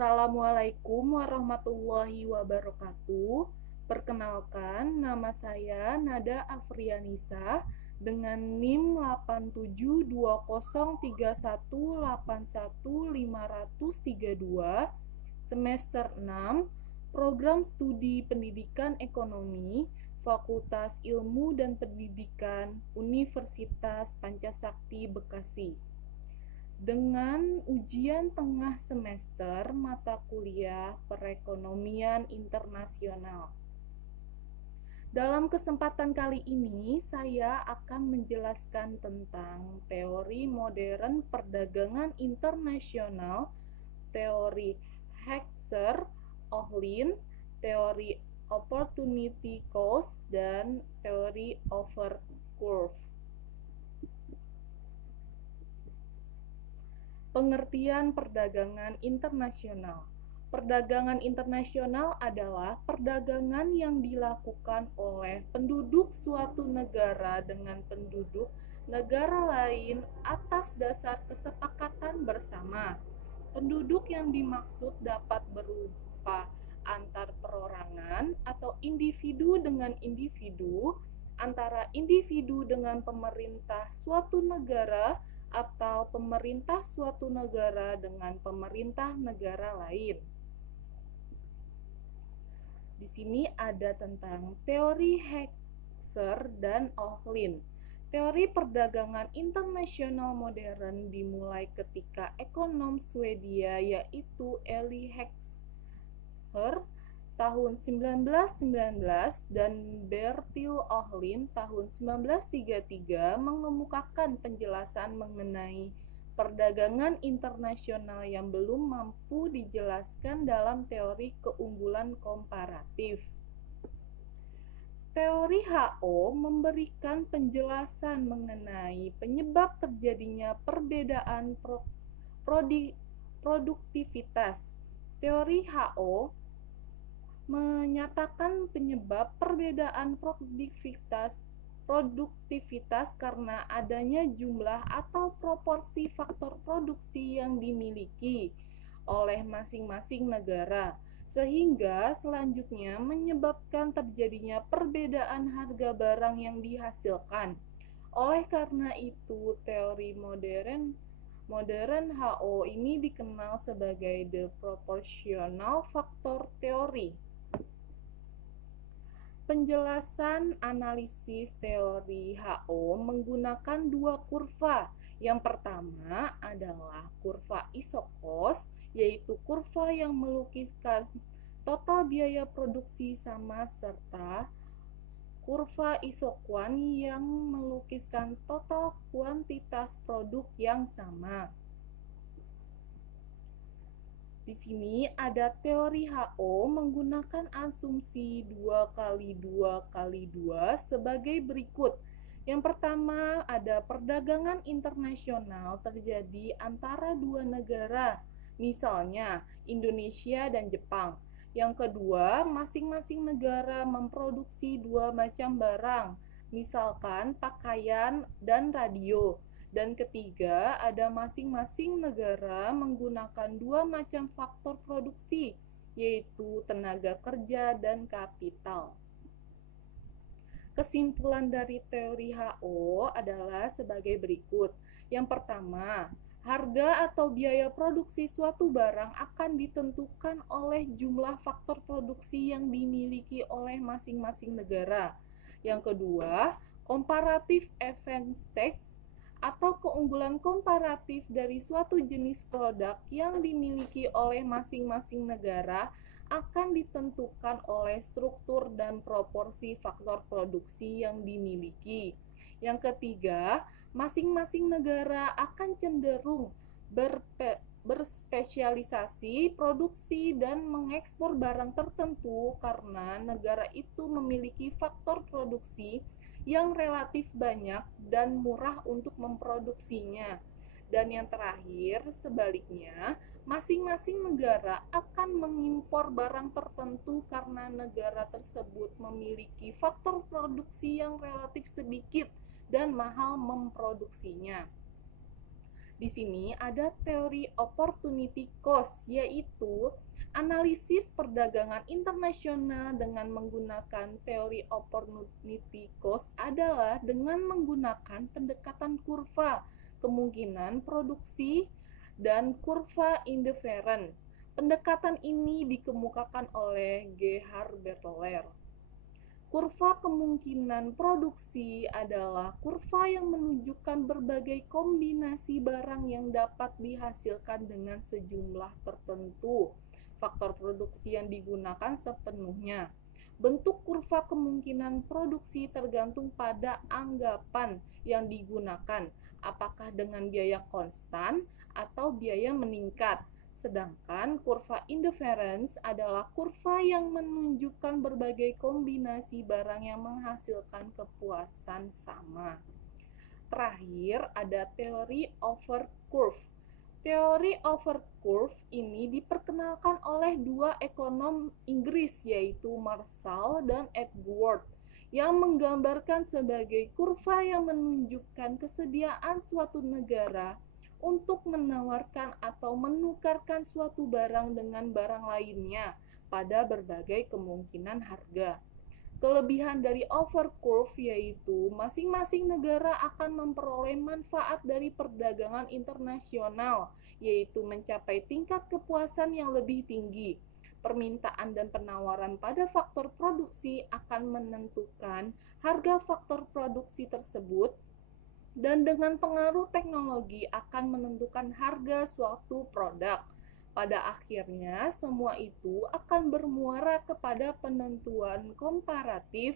Assalamualaikum warahmatullahi wabarakatuh. Perkenalkan, nama saya Nada Afrianisa dengan NIM 872031815032, semester 6, Program Studi Pendidikan Ekonomi, Fakultas Ilmu dan Pendidikan, Universitas Pancasakti Bekasi. Dengan ujian tengah semester mata kuliah Perekonomian Internasional. Dalam kesempatan kali ini, saya akan menjelaskan tentang teori modern perdagangan internasional, teori Heckscher-Ohlin, teori opportunity cost, dan teori over curve. Pengertian perdagangan internasional. Perdagangan internasional adalah perdagangan yang dilakukan oleh penduduk suatu negara dengan penduduk negara lain atas dasar kesepakatan bersama. Penduduk yang dimaksud dapat berupa antar perorangan atau individu dengan individu, antara individu dengan pemerintah suatu negara, atau pemerintah suatu negara dengan pemerintah negara lain. Di sini ada tentang teori Heckscher dan Ohlin. Teori perdagangan internasional modern dimulai ketika ekonom Swedia yaitu Eli Heckscher tahun 1919 dan Bertil Ohlin tahun 1933 mengemukakan penjelasan mengenai perdagangan internasional yang belum mampu dijelaskan dalam teori keunggulan komparatif. Teori HO memberikan penjelasan mengenai penyebab terjadinya perbedaan produktivitas. Teori HO menyatakan penyebab perbedaan produktivitas karena adanya jumlah atau proporsi faktor produksi yang dimiliki oleh masing-masing negara, sehingga selanjutnya menyebabkan terjadinya perbedaan harga barang yang dihasilkan. Oleh karena itu, teori modern HO ini dikenal sebagai the proportional factor theory. Penjelasan analisis teori HO menggunakan dua kurva. Yang pertama adalah kurva isokos, yaitu kurva yang melukiskan total biaya produksi sama, serta kurva isokuan yang melukiskan total kuantitas produk yang sama. Di sini ada teori HO menggunakan asumsi 2x2x2 sebagai berikut. Yang pertama, ada perdagangan internasional terjadi antara dua negara, misalnya Indonesia dan Jepang. Yang kedua, masing-masing negara memproduksi dua macam barang, misalkan pakaian dan radio. Dan ketiga, ada masing-masing negara menggunakan dua macam faktor produksi, yaitu tenaga kerja dan kapital. Kesimpulan dari teori HO adalah sebagai berikut. Yang pertama, harga atau biaya produksi suatu barang akan ditentukan oleh jumlah faktor produksi yang dimiliki oleh masing-masing negara. Yang kedua, comparative advantage atau keunggulan komparatif dari suatu jenis produk yang dimiliki oleh masing-masing negara akan ditentukan oleh struktur dan proporsi faktor produksi yang dimiliki. Yang ketiga, masing-masing negara akan cenderung berspesialisasi produksi dan mengekspor barang tertentu karena negara itu memiliki faktor produksi yang relatif banyak dan murah untuk memproduksinya. Dan yang terakhir, sebaliknya, masing-masing negara akan mengimpor barang tertentu karena negara tersebut memiliki faktor produksi yang relatif sedikit dan mahal memproduksinya. Di sini ada teori opportunity cost, yaitu perdagangan internasional dengan menggunakan teori opportunity cost adalah dengan menggunakan pendekatan kurva kemungkinan produksi dan kurva indifferent. Pendekatan ini dikemukakan oleh Gerhard Berthollet. Kurva kemungkinan produksi adalah kurva yang menunjukkan berbagai kombinasi barang yang dapat dihasilkan dengan sejumlah tertentu. Faktor produksi yang digunakan sepenuhnya. Bentuk kurva kemungkinan produksi tergantung pada anggapan yang digunakan, apakah dengan biaya konstan atau biaya meningkat. Sedangkan kurva indifference adalah kurva yang menunjukkan berbagai kombinasi barang yang menghasilkan kepuasan sama. Terakhir, ada teori over curve. Teori over curve ini diperkenalkan oleh dua ekonom Inggris, yaitu Marshall dan Edgeworth, yang menggambarkan sebagai kurva yang menunjukkan kesediaan suatu negara untuk menawarkan atau menukarkan suatu barang dengan barang lainnya pada berbagai kemungkinan harga. Kelebihan dari over curve yaitu masing-masing negara akan memperoleh manfaat dari perdagangan internasional, yaitu mencapai tingkat kepuasan yang lebih tinggi. Permintaan dan penawaran pada faktor produksi akan menentukan harga faktor produksi tersebut, dan dengan pengaruh teknologi akan menentukan harga suatu produk. Pada akhirnya, semua itu akan bermuara kepada penentuan komparatif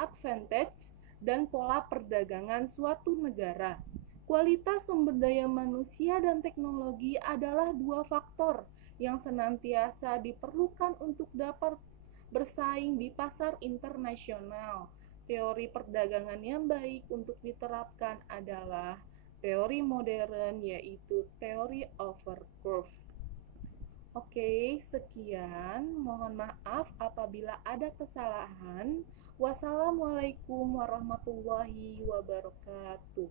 advantage dan pola perdagangan suatu negara. Kualitas sumber daya manusia dan teknologi adalah dua faktor yang senantiasa diperlukan untuk dapat bersaing di pasar internasional. Teori perdagangan yang baik untuk diterapkan adalah teori modern, yaitu teori over curve. Oke, sekian. Mohon maaf apabila ada kesalahan. Wassalamualaikum warahmatullahi wabarakatuh.